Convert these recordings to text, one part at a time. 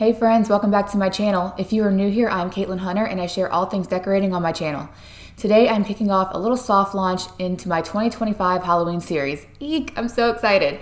Hey friends, welcome back to my channel. If you are new here, I'm Caitlin Hunter and I share all things decorating on my channel. Today I'm kicking off a little soft launch into my 2025 Halloween series. Eek, I'm so excited.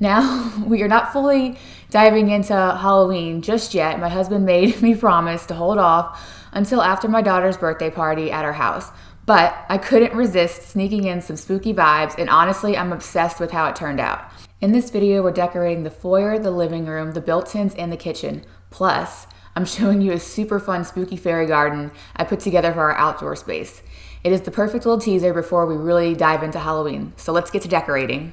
Now, we are not fully diving into Halloween just yet. My husband made me promise to hold off until after my daughter's birthday party at our house. But I couldn't resist sneaking in some spooky vibes, and honestly, I'm obsessed with how it turned out. In this video, we're decorating the foyer, the living room, the built-ins, and the kitchen. Plus, I'm showing you a super fun spooky fairy garden I put together for our outdoor space. It is the perfect little teaser before we really dive into Halloween. So let's get to decorating.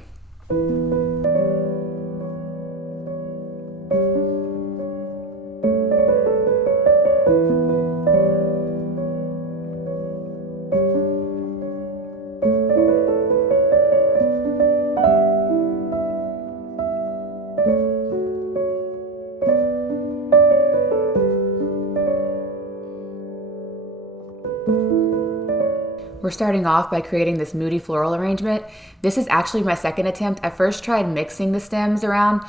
We're starting off by creating this moody floral arrangement. This is actually my second attempt. I first tried mixing the stems around,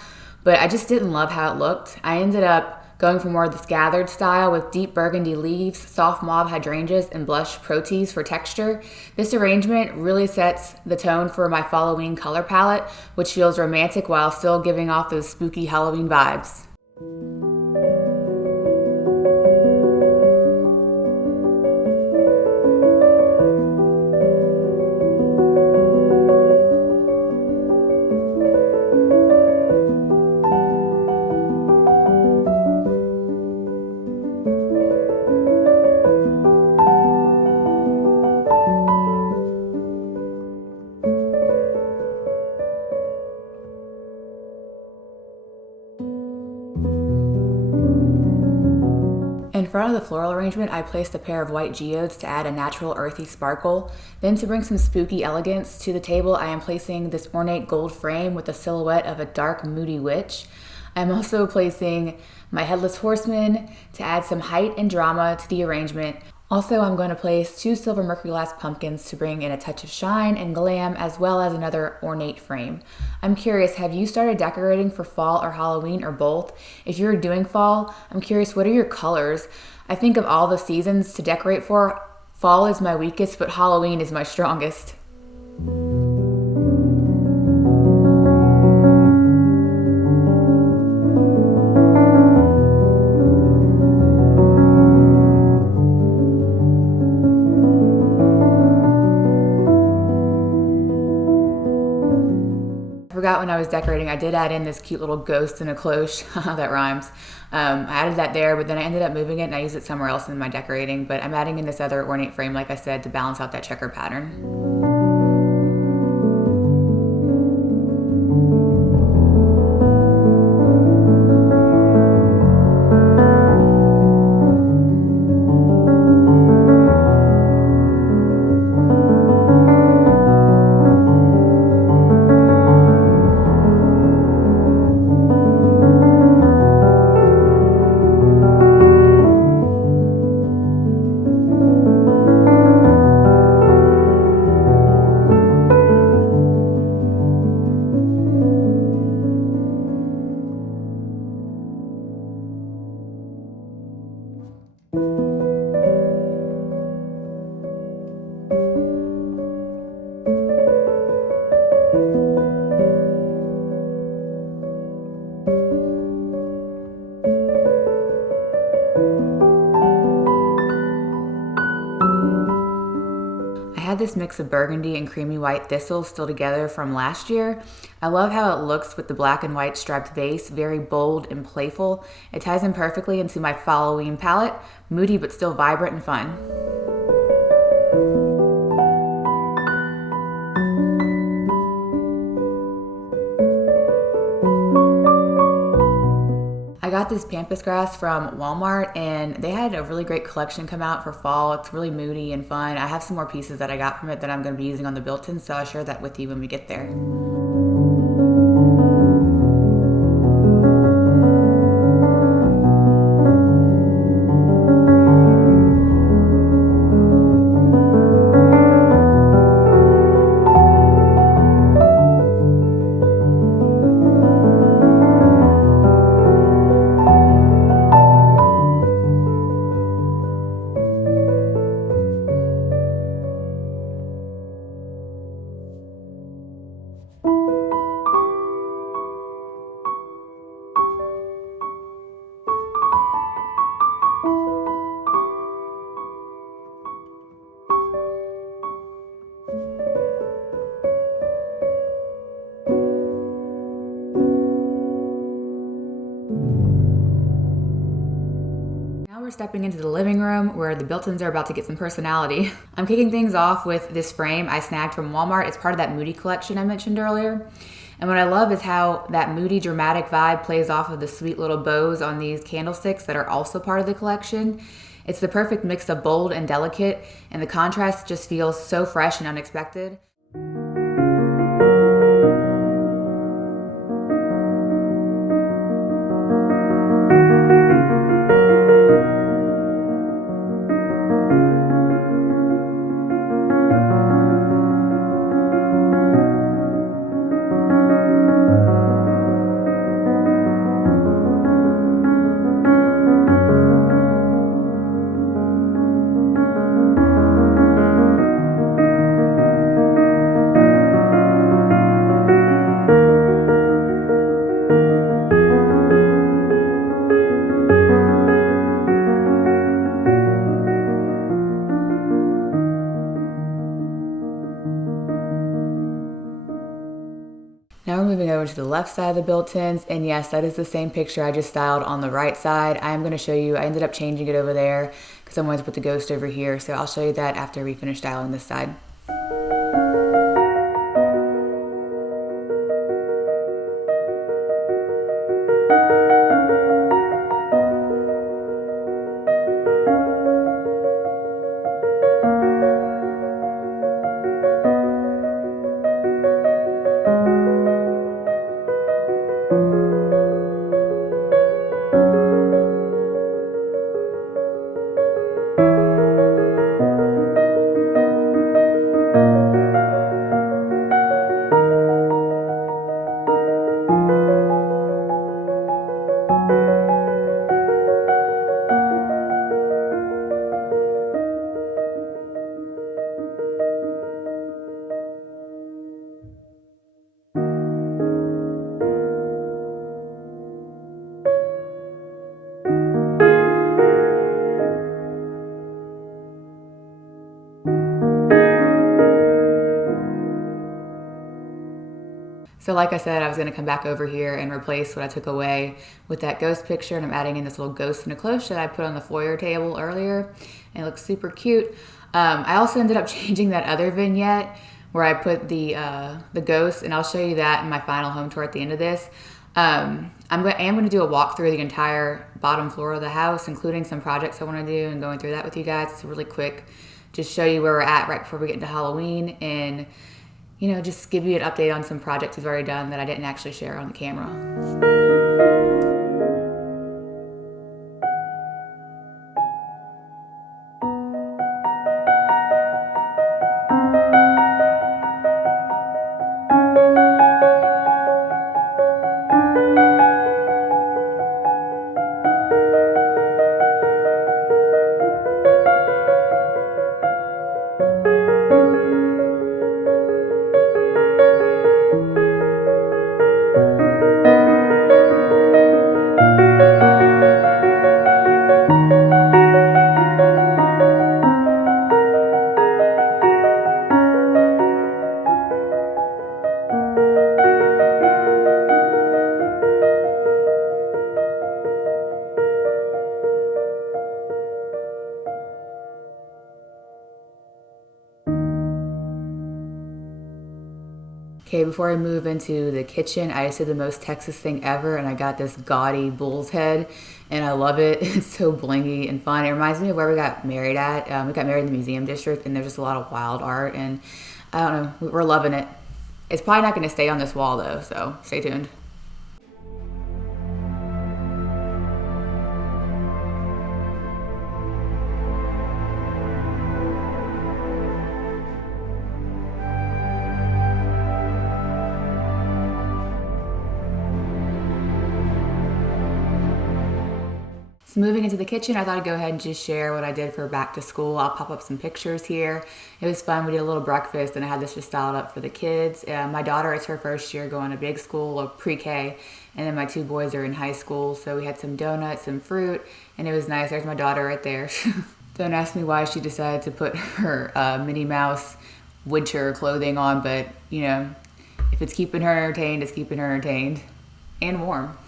but I just didn't love how it looked. I ended up going for more of this gathered style with deep burgundy leaves, soft mauve hydrangeas, and blush protease for texture. This arrangement really sets the tone for my Halloween color palette, which feels romantic while still giving off those spooky Halloween vibes. In front of the floral arrangement, I placed a pair of white geodes to add a natural earthy sparkle. Then to bring some spooky elegance to the table, I am placing this ornate gold frame with a silhouette of a dark, moody witch. I'm also placing my headless horseman to add some height and drama to the arrangement. Also, I'm going to place 2 silver mercury glass pumpkins to bring in a touch of shine and glam, as well as another ornate frame. I'm curious, have you started decorating for fall or Halloween or both? If you're doing fall, I'm curious, what are your colors? I think of all the seasons to decorate for, fall is my weakest, but Halloween is my strongest. I forgot when I was decorating, I did add in this cute little ghost in a cloche. That rhymes. I added that there, but then I ended up moving it and I used it somewhere else in my decorating. But I'm adding in this other ornate frame, like I said, to balance out that checker pattern. This mix of burgundy and creamy white thistles still together from last year. I love how it looks with the black and white striped base, very bold and playful. It ties in perfectly into my Halloween palette, moody but still vibrant and fun. I got this pampas grass from Walmart and they had a really great collection come out for fall. It's really moody and fun. I have some more pieces that I got from it that I'm going to be using on the built-in, so I'll share that with you when we get there. stepping into the living room where the built-ins are about to get some personality. I'm kicking things off with this frame I snagged from Walmart. It's part of that Moody collection I mentioned earlier. And what I love is how that moody, dramatic vibe plays off of the sweet little bows on these candlesticks that are also part of the collection. It's the perfect mix of bold and delicate, and the contrast just feels so fresh and unexpected. Now we're moving over to the left side of the built-ins, and yes, that is the same picture I just styled on the right side. I'm going to show you, I ended up changing it over there because I wanted to put the ghost over here, so I'll show you that after we finish styling this side. So like I said, I was going to come back over here and replace what I took away with that ghost picture, and I'm adding in this little ghost in a cloche that I put on the foyer table earlier, and it looks super cute. I also ended up changing that other vignette where I put the ghost, and I'll show you that in my final home tour at the end of this. I am going to do a walkthrough of the entire bottom floor of the house, including some projects I want to do, and going through that with you guys. It's really quick, just show you where we're at right before we get into Halloween, and you know, just give you an update on some projects we've already done that I didn't actually share on the camera. Okay, before I move into the kitchen, I just did the most Texas thing ever, and I got this gaudy bull's head, and I love it. It's so blingy and fun. It reminds me of where we got married at. We got married in the museum district, and there's just a lot of wild art, and I don't know, we're loving it. It's probably not going to stay on this wall, though, so stay tuned. So moving into the kitchen, I thought I'd go ahead and just share what I did for back to school. I'll pop up some pictures here. It was fun. We did a little breakfast, and I had this just styled up for the kids. My daughter, it's her first year going to big school or pre-K, and then my two boys are in high school. So we had some donuts and fruit, and it was nice. There's my daughter right there. Don't ask me why she decided to put her Minnie Mouse winter clothing on, but you know, if it's keeping her entertained, it's keeping her entertained and warm.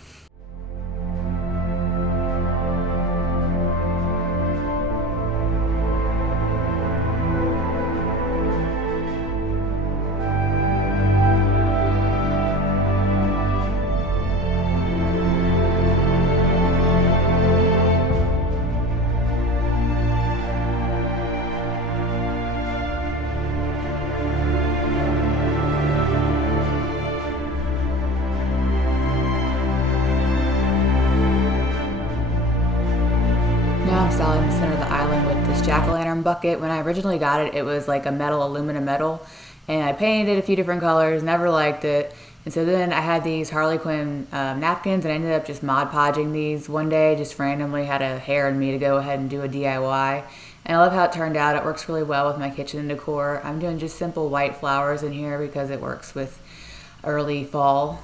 Now I'm styling the center of the island with this jack-o'-lantern bucket. When I originally got it, it was like a aluminum metal, and I painted it a few different colors, never liked it. And so then I had these Harley Quinn napkins, and I ended up just Mod Podging these one day, just randomly had a hair in me to go ahead and do a DIY. And I love how it turned out. It works really well with my kitchen decor. I'm doing just simple white flowers in here because it works with early fall.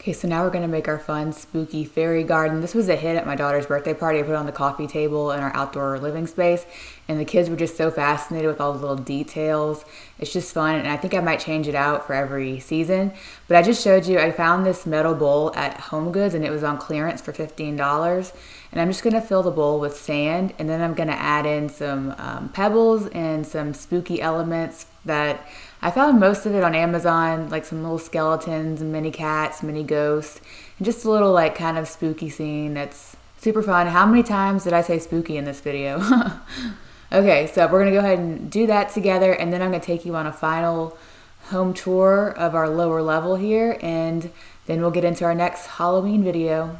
Okay, so now we're gonna make our fun, spooky fairy garden. This was a hit at my daughter's birthday party. I put it on the coffee table in our outdoor living space, and the kids were just so fascinated with all the little details. It's just fun, and I think I might change it out for every season. But I just showed you, I found this metal bowl at Home Goods, and it was on clearance for $15. And I'm just gonna fill the bowl with sand, and then I'm gonna add in some pebbles and some spooky elements that I found most of it on Amazon, like some little skeletons and mini cats, mini ghosts, and just a little like kind of spooky scene that's super fun. How many times did I say spooky in this video? Okay, so we're gonna go ahead and do that together, and then I'm gonna take you on a final home tour of our lower level here, and then we'll get into our next Halloween video.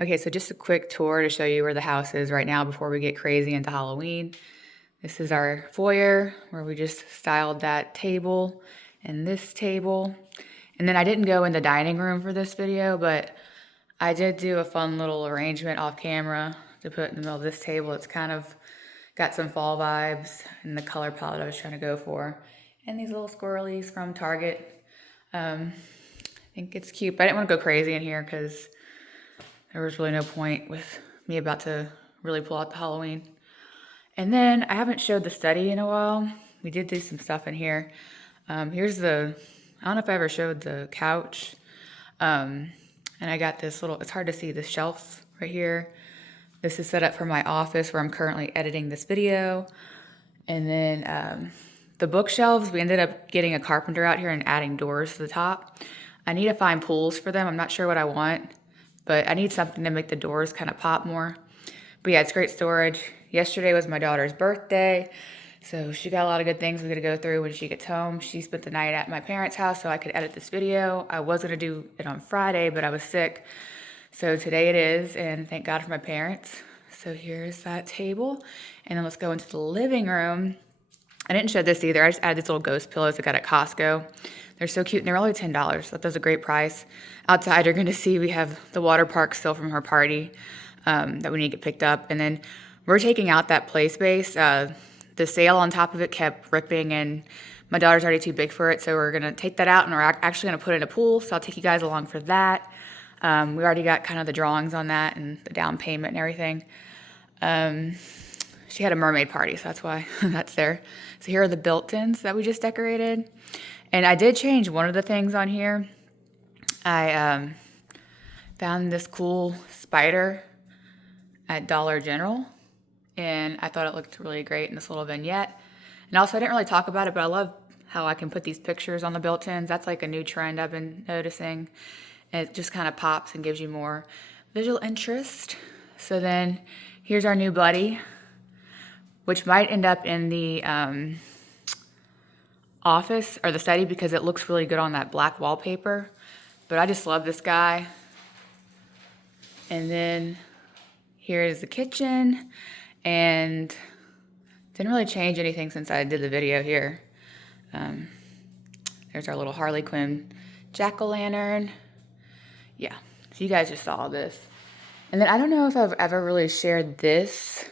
Okay, so just a quick tour to show you where the house is right now before we get crazy into Halloween. This is our foyer where we just styled that table and this table. And then I didn't go in the dining room for this video, but I did do a fun little arrangement off camera to put in the middle of this table. It's kind of got some fall vibes and the color palette I was trying to go for. And these little squirrelies from Target. I think it's cute, but I didn't want to go crazy in here because there was really no point with me about to really pull out the Halloween. And then I haven't showed the study in a while. We did do some stuff in here. Here's the, I don't know if I ever showed the couch. And I got this little, it's hard to see, this shelf right here. This is set up for my office where I'm currently editing this video. And then The bookshelves, we ended up getting a carpenter out here and adding doors to the top. I need to find pulls for them. I'm not sure what I want, but I need something to make the doors kind of pop more. But yeah, it's great storage. Yesterday was my daughter's birthday, so she got a lot of good things we got to go through when she gets home. She spent the night at my parents' house so I could edit this video. I was going to do it on Friday, but I was sick. So today it is, and thank God for my parents. So here's that table. And then let's go into the living room. I didn't show this either. I just added these little ghost pillows I got at Costco. They're so cute, and they're only $10. I thought that was a great price. Outside, you're going to see we have the water park still from her party that we need to get picked up. And then we're taking out that play space. The sail on top of it kept ripping, and my daughter's already too big for it, so we're going to take that out, and we're actually going to put it in a pool, so I'll take you guys along for that. We already got kind of the drawings on that and the down payment and everything. She had a mermaid party, so that's why that's there. So here are the built-ins that we just decorated. And I did change one of the things on here. I found this cool spider at Dollar General, and I thought it looked really great in this little vignette. And also, I didn't really talk about it, but I love how I can put these pictures on the built-ins. That's like a new trend I've been noticing. And it just kind of pops and gives you more visual interest. So then here's our new buddy, which might end up in the office or the study because it looks really good on that black wallpaper. But I just love this guy. And then here is the kitchen, and didn't really change anything since I did the video here. There's our little Harley Quinn jack-o'-lantern. Yeah, so you guys just saw this. And then I don't know if I've ever really shared this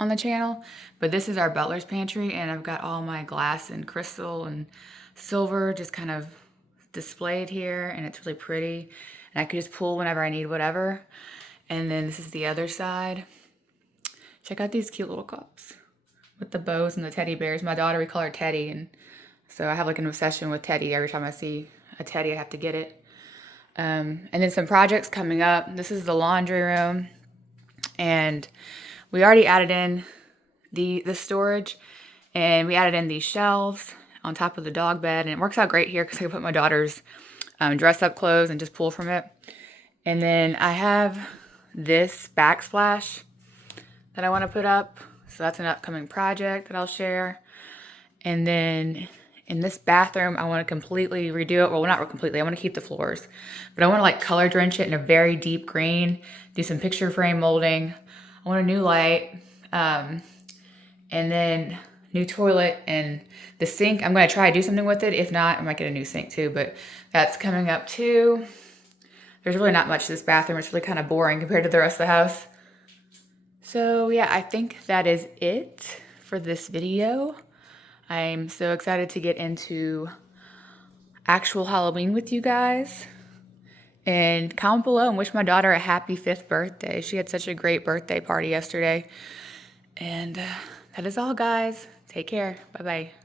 on the channel, but this is our butler's pantry, and I've got all my glass and crystal and silver just kind of displayed here, and it's really pretty. And I can just pull whenever I need whatever. And then this is the other side. Check out these cute little cups with the bows and the teddy bears. My daughter, we call her Teddy, and so I have like an obsession with Teddy. Every time I see a Teddy, I have to get it. And then some projects coming up. This is the laundry room, and we already added in the storage, and we added in these shelves on top of the dog bed, and it works out great here because I can put my daughter's dress-up clothes and just pull from it. And then I have this backsplash that I want to put up, so that's an upcoming project that I'll share. And then in this bathroom, I want to completely redo it. Well, not completely. I want to keep the floors, but I want to like color drench it in a very deep green, do some picture frame molding. I want a new light, and then new toilet, and the sink. I'm going to try to do something with it. If not, I might get a new sink too, but that's coming up too. There's really not much to this bathroom. It's really kind of boring compared to the rest of the house. So yeah, I think that is it for this video. I'm so excited to get into actual Halloween with you guys. And comment below and wish my daughter a happy 5th birthday. She had such a great birthday party yesterday. And that is all, guys. Take care. Bye-bye.